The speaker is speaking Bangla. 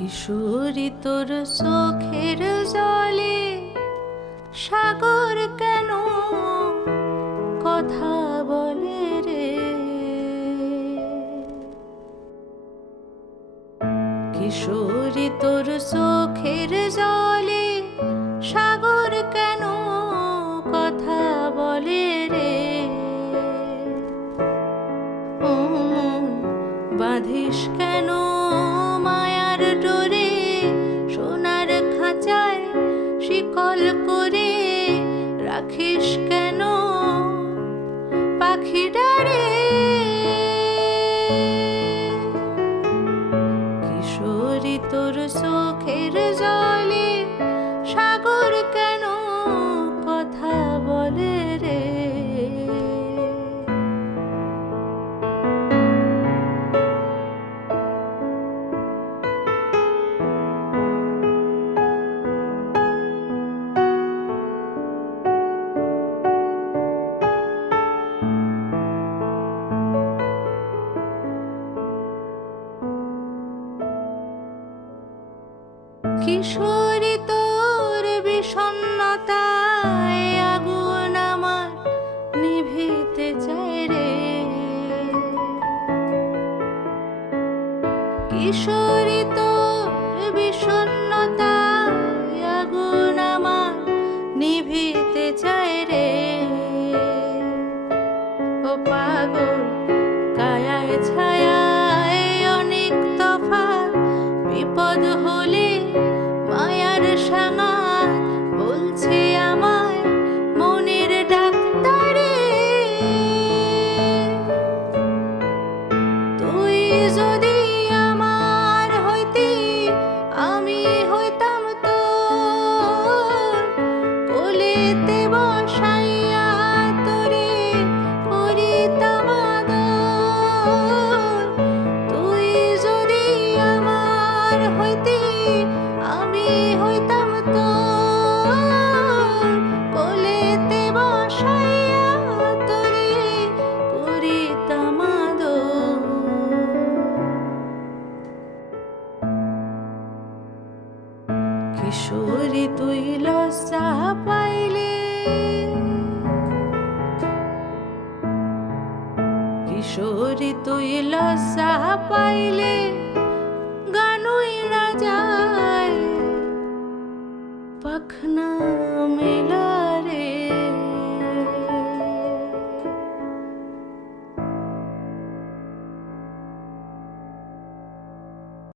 কিশোরী তোর চোখের জলে সাগর কেন কথা বলে রে? কিশোরী তোর চোখের জলে সাগর কেন কেন? মায়ার সোনার খাঁচায় শিকল করে রাখিস কেন? পাখি ডারে কিশোরী তোর চোখের জলে সাগর কেন কিশোরী তোর বিষণ্ণতায় আগুন নিভিতে চায় কিশোরী তোর বিষণ্ণতায় আগুন আমার কিশোরী তুই লজ্জা পাইলে। কিশোরী তুই লজ্জা পাইলে। গানুই যায় পাখনা মেলা